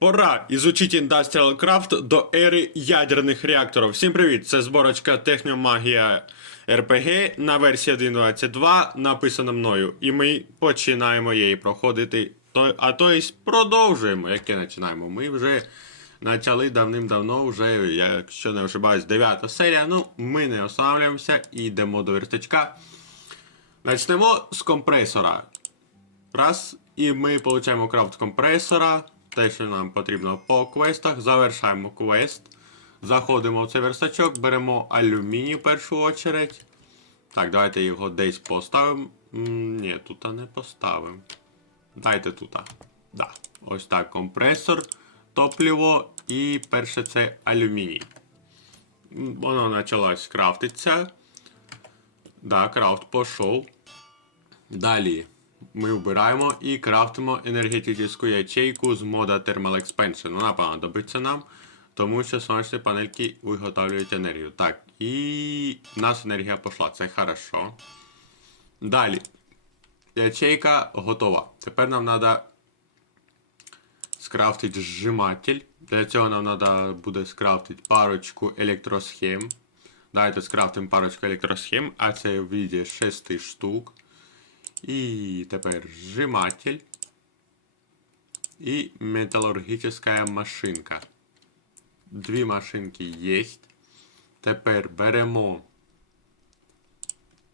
Пора ізучити Industrial Craft до ери ядерних реакторів. Всім привіт! Це зборочка Техномагія RPG на версії 1.22, написана мною. І ми починаємо її проходити. А то есть продовжуємо. Яке починаємо? Ми вже почали давним-давно, вже, якщо не ошибаюсь, 9 серія. Ну, ми не останавливаємося і йдемо до верстачка. Почнемо з компресора. Раз, і ми отримуємо крафт компресора. Те, що нам потрібно по квестах. Завершаємо квест. Заходимо в цей верстачок, беремо алюміній в першу очередь. Так, давайте його десь поставимо. Ні, тут не поставимо. Дайте тут. Да. Ось так, компресор, топливо і перше це алюміній. Воно почалось крафтитися. Да, крафт пішов. Далі ми вбираємо і крафтимо енергетичну ячейку з мода Thermal Expansion. Вона понадобиться нам, тому що сонячні панельки виготовлюють енергію. Так, і в нас енергія пішла, це хорошо. Далі. Ячейка готова. Тепер нам треба скрафтити зжиматель. Для цього нам треба буде скрафтити парочку електросхем. Давайте скрафтимо парочку електросхем, а це вийде 6 штук. І тепер зжиматель. І металургічна машинка. Дві машинки є. Тепер беремо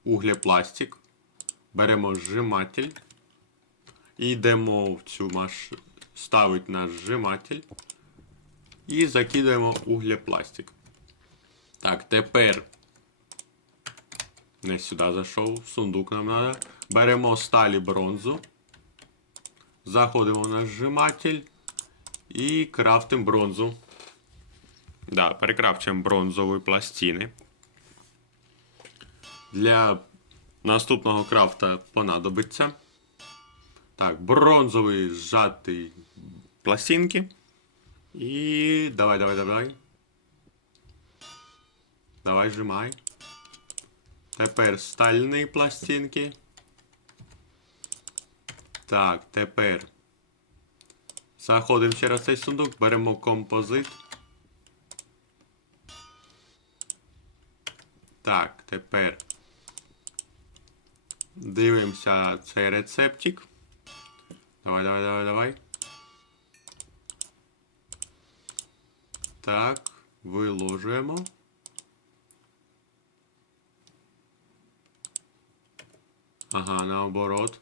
углепластик, беремо зжиматель. І йдемо в цю машину. Ставить наш зжиматель. І закидаємо углепластик. Так, тепер не сюди зайшов, сундук нам треба. Беремо сталі бронзу. Заходимо на зжиматель і крафтимо бронзу. Да, перекрафчуємо бронзові пластини. Для наступного крафта понадобиться. Так, бронзовий зжатий пластинки. І давай, давай, давай. Давай, зжимай. Тепер стальні пластинки. Так, тепер. Заходимо через цей сундук, беремо композит. Так, тепер. Дивимося цей рецептик. Давай, давай, давай, давай. Так, виложуємо. Ага, наоборот.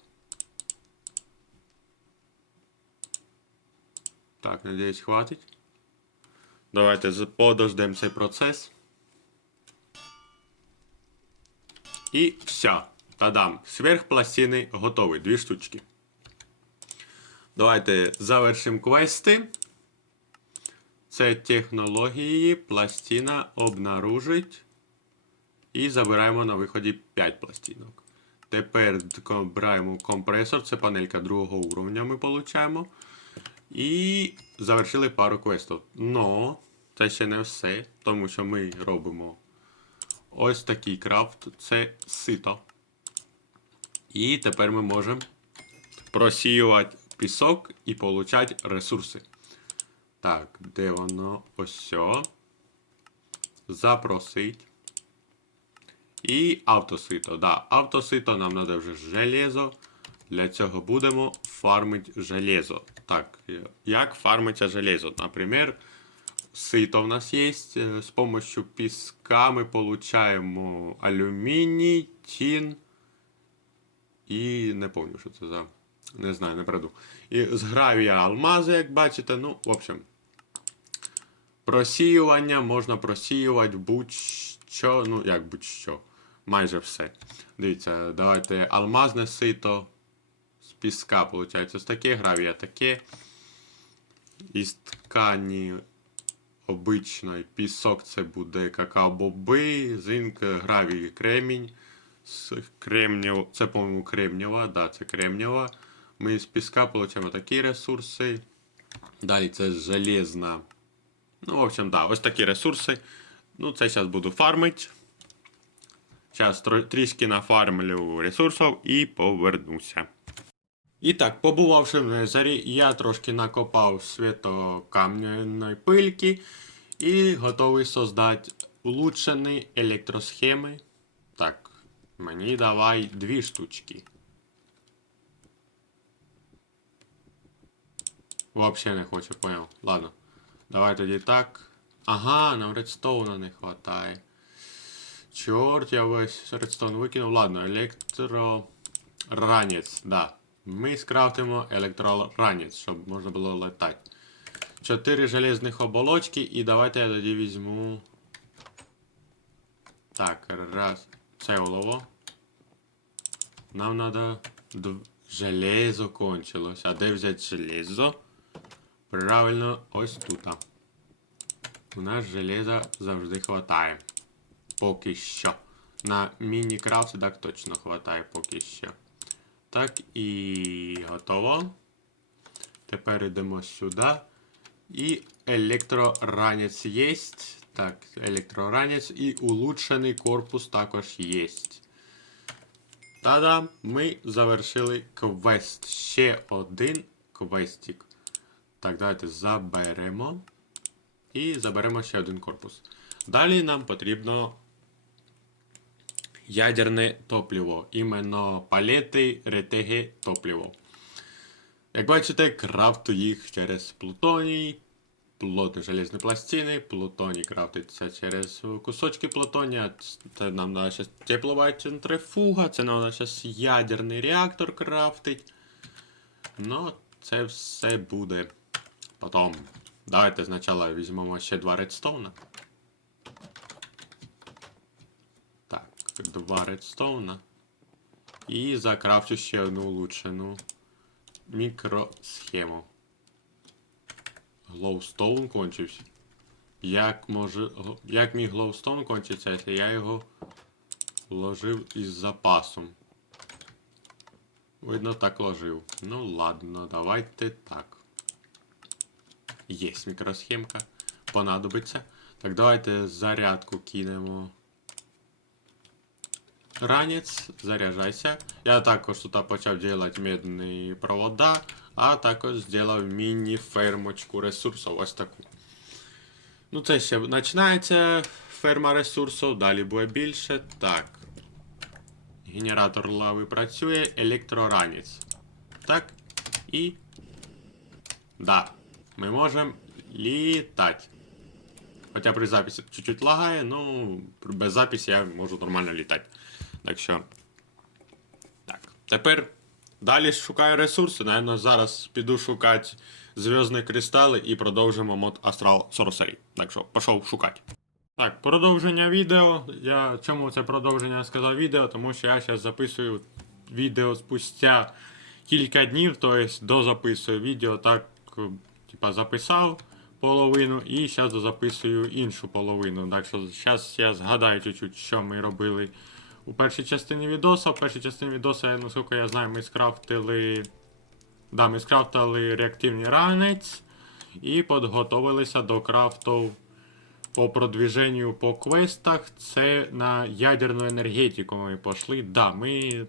Так, надіюсь, хватить. Давайте подождемо цей процес. І все. Тадам. Сверхпластини готові. Дві штучки. Давайте завершимо квести. Це технології. Пластина обнаружить. І забираємо на виході 5 пластинок. Тепер беремо компресор, це панелька другого уровня ми получаємо. І завершили пару квестів. Но це ще не все, тому що ми робимо ось такий крафт, це сито. І тепер ми можемо просіювати пісок і получати ресурси. Так, де воно? Ось. Запросить. І автосито. Да, автосито нам треба вже железо. Для цього будемо фармити железо. Так, е, як фармиться железо? Наприклад, сито в нас є. е, З допомогою піска ми получаємо алюміній, тін. І не пам'ятаю, що це за. Не знаю, не приду. І з гравія алмази, як бачите. Ну, в общем. Просіювання можна просіювати будь-що, ну як будь-що. Майже все. Дивіться, давайте алмазне сито піска, виходить, ось таке, гравія таке. Із ткані обичної пісок це буде какао-боби, зинк, гравій, кремінь. Кремнів, це, по-моєму, кремнієва, да, це кремнієва. Ми з піска отримуємо такі ресурси. Далі це железна. Ну, в общем, да, ось такі ресурси. Ну, це зараз буду фармити. Зараз трішки нафармлю ресурсів і повернуся. І так, побувавши в Незарі, я трошки накопав світокам'яної пильки і готовий создати улучшені електросхеми. Так, мені давай дві штучки. Вообще не хочу, понял. Ладно. Давай тоді так. Ага, нам редстоуна не хватає. Чорт, я весь редстоун викинув. Ладно, електроранець, да. Ми скрафтимо електроранець, щоб можна було летати. Чотири железних оболочки, і давайте я тоді візьму. Так, раз. Це олово. Нам надо дв... железо кончилось. А де взяти железо? Правильно, ось тут. У нас железа завжди хватає. Поки що. На міні-крафті так точно хватає поки що. Так і готово. Тепер йдемо сюди. І електроранець є. Так, електроранець і улучшений корпус також є. Та-да, ми завершили квест. Ще один квестик. Так, давайте заберемо. І заберемо ще один корпус. Далі нам потрібно ядерне топливо. Іменно палети ретеги топливо. Як бачите, крафту їх через плутоній, плотні железні пластини, плутоній крафтиться через кусочки плутонія. Це нам треба зараз теплова центрифуга, це нам треба зараз ядерний реактор крафтить. Ну, це все буде потом. Давайте спочатку візьмемо ще два редстоуна. Так, два редстоуна. І закрафчу ще одну улучшену мікросхему. Глоустоун кончився. Як може. Як мій глоустоун кончиться, якщо я його ложив із запасом? Видно, так ложив. Ну ладно, давайте так. Есть мікросхемка. Понадобиться. Так, давайте зарядку кинемо. Ранець, заряджайся. Я також тут почав робити медні провода, а також зробив міні-фермочку ресурсів. Ось таку. Ну, це ще починається ферма ресурсів, далі буде більше. Так. Генератор лави працює, електроранець. Так. І. Да. Ми можемо літати. Хоча при записі чуть-чуть лагає, ну без записі я можу нормально літати. Так що. Так. Тепер далі шукаю ресурси. Наверно, зараз піду шукати зв'язні кристали і продовжимо мод Astral Sorcery. Так що, пішов шукати. Так, продовження відео. Я чому це продовження сказав відео? Тому що я зараз записую відео спустя кілька днів, тобто дозаписую відео так, типа записав половину і зараз записую іншу половину. Так що зараз я згадаю чуть-чуть, що ми робили у першій частині відоса. В першій частині відоса, наскільки я знаю, ми скрафтили. Да, ми скрафтили реактивний ранець і підготовилися до крафту по продвіженню по квестах. Це на ядерну енергетику ми пішли. Да, ми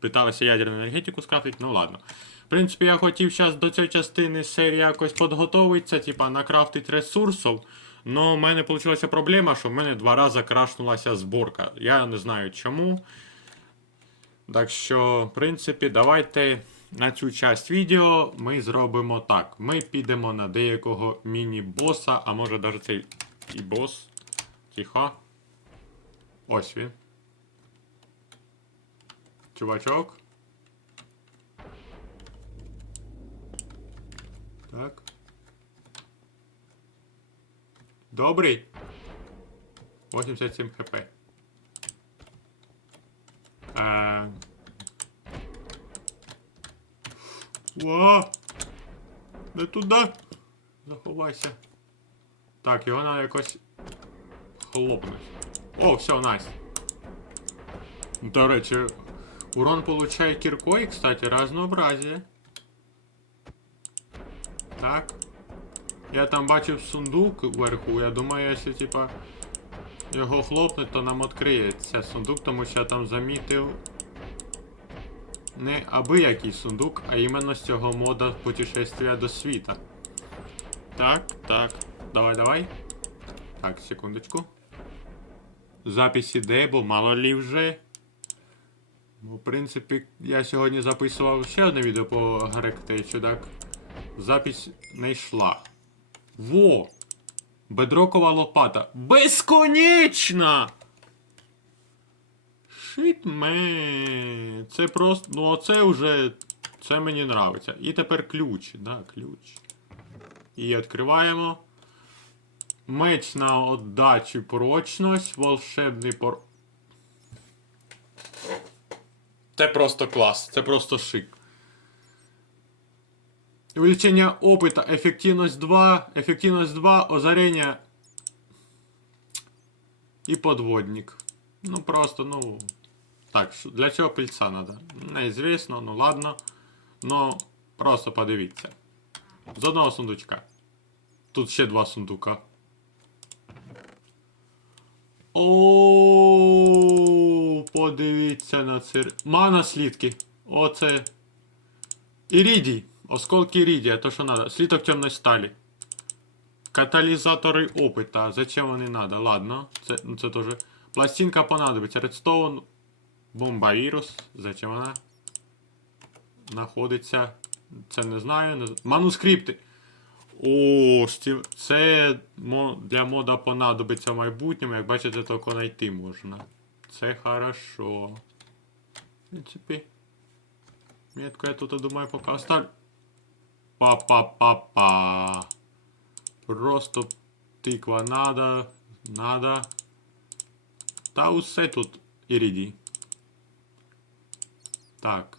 питалися ядерну енергетику скрафтити, ну ладно. В принципі, я хотів зараз до цієї частини серії якось підготуватися, типа накрафтити ресурсів. Но в мене вийшла проблема, що в мене два рази крашнулася зборка. Я не знаю чому. Так що, в принципі, давайте на цю часть відео ми зробимо так. Ми підемо на деякого міні-боса, а може навіть цей і бос. Тихо. Ось він. Чувачок. Так. Добрий. 87 хп. Е... О! Не туди! Заховайся. Так, його треба якось хлопнути. О, все, найс. До речі, урон получає кіркою, кстати, разнообразие. Так. Я там бачив сундук вверху, я думаю, якщо типа його хлопнуть, то нам відкриється сундук, тому що я там замітив. не абиякий сундук, а іменно з цього мода путешествия до світа. Так, так. Давай, давай. Так, секундочку. Запис іде, бо мало лі вже. Ну, в принципі, я сьогодні записував ще одне відео по Гректечу, так. Запись не йшла. Во! Бедрокова лопата. Безконечна! Шитме. Це просто. Ну, оце вже. Це мені нравиться. І тепер ключ. Да, ключ. І відкриваємо. Меч на отдачу прочність, волшебний пор. Це просто клас, це просто шик. Увеличение опыта, эффективность 2, эффективность 2, озарение и подводник. Ну просто, ну... Так, що- для чого пильця надо? Неізвісно, ну ладно. Но просто подивіться. З одного сундучка. Тут ще два сундука. О, подивіться на це. Мана слідки. Оце. Ірідій. Осколки ірідія, то що надо. Сліток темної сталі. Каталізатори опита. Зачем вони надо? Ладно. Це, ну, це теж. Пластинка понадобиться. Редстоун. Бомбавірус. Зачем вона? Знаходиться. Це не знаю. Не... Манускрипти. О, це для мода понадобиться в майбутньому, як бачите, тільки знайти можна. Це хорошо. В принципі. Метку я тут думаю поки оставлю. Па-па-па-па. Просто тиква надо. Надо. Та усе тут ірідій. Так.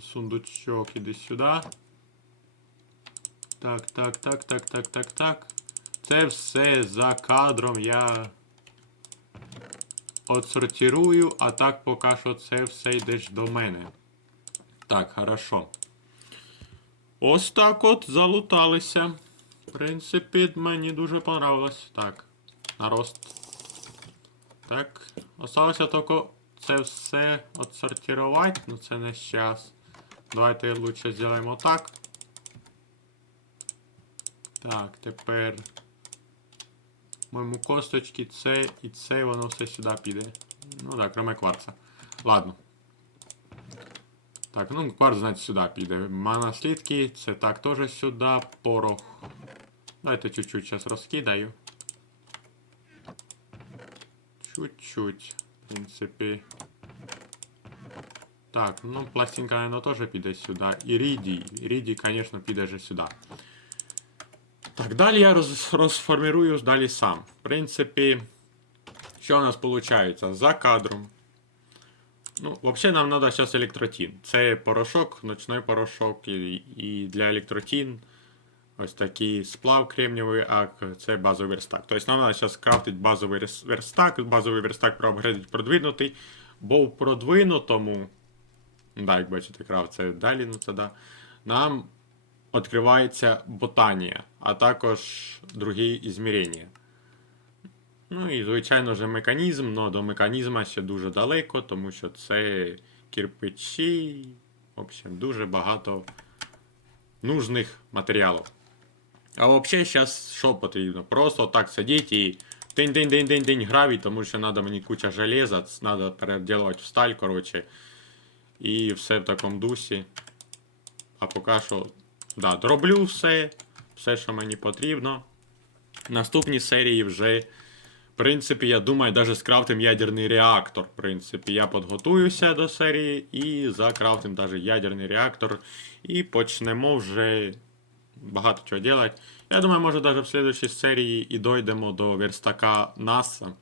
Сундучок, іди сюди. Так, так, так, так, так, так, так. Це все за кадром я отсортирую, а так поки що це все йдеш до мене. Так, хорошо. Ось так от залуталися. В принципі, мені дуже понравилось. Так, нарост. Так, осталося тільки це все отсортувати, ну це не щас. Давайте лучше зробимо так. Так, тепер моєму косточки це і це, воно все сюди піде. Ну так, кроме кварца. Ладно. Так, ну кварц, значить, сюди піде. Манаслідки, це так теж сюди. Порох. Давайте чуть-чуть зараз розкидаю. Чуть-чуть. В принципі. Так, ну пластинка, наверное, тоже піде сюди. Ірідій. Ірідій, конечно, піде же сюди. Так, далі я роз, розформірую далі сам. В принципі, що у нас виходить? За кадром. Ну, взагалі нам треба зараз електротін. Це порошок, ночний порошок і, і для електротін. Ось такий сплав кремнівий, а це базовий верстак. Тобто нам треба зараз крафтити базовий верстак, базовий верстак проапгрейдить продвинутий, бо в продвинутому, ну, да, як бачите, крафт це далі, ну це да, нам відкривається ботанія, а також другі ізмірення. Ну і, звичайно ж, механізм, але до механізму ще дуже далеко, тому що це кирпичі, в общем, дуже багато нужних матеріалів. А взагалі зараз що потрібно? Просто так сидіти і день-день-день-день-день гравій, тому що треба мені куча железа, треба переделувати в сталь, коротше. І все в такому дусі. А поки що, да, дроблю все, все, що мені потрібно. Наступні серії вже, принципі, я думаю, навіть скрафтим ядерний реактор. В принципі, я підготуюся до серії і закрафтим навіть ядерний реактор. І почнемо вже багато чого робити. Я думаю, може навіть в следующій серії і дойдемо до верстака НАСА.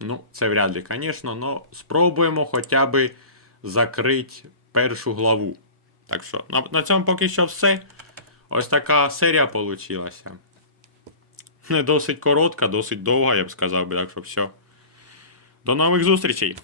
Ну, це вряд ли, звісно, але спробуємо хоча б закрити першу главу. Так що, на, на цьому поки що все. Ось така серія вийшла. Не досить коротка, досить довга, я б сказав би, так що все. До нових зустрічей!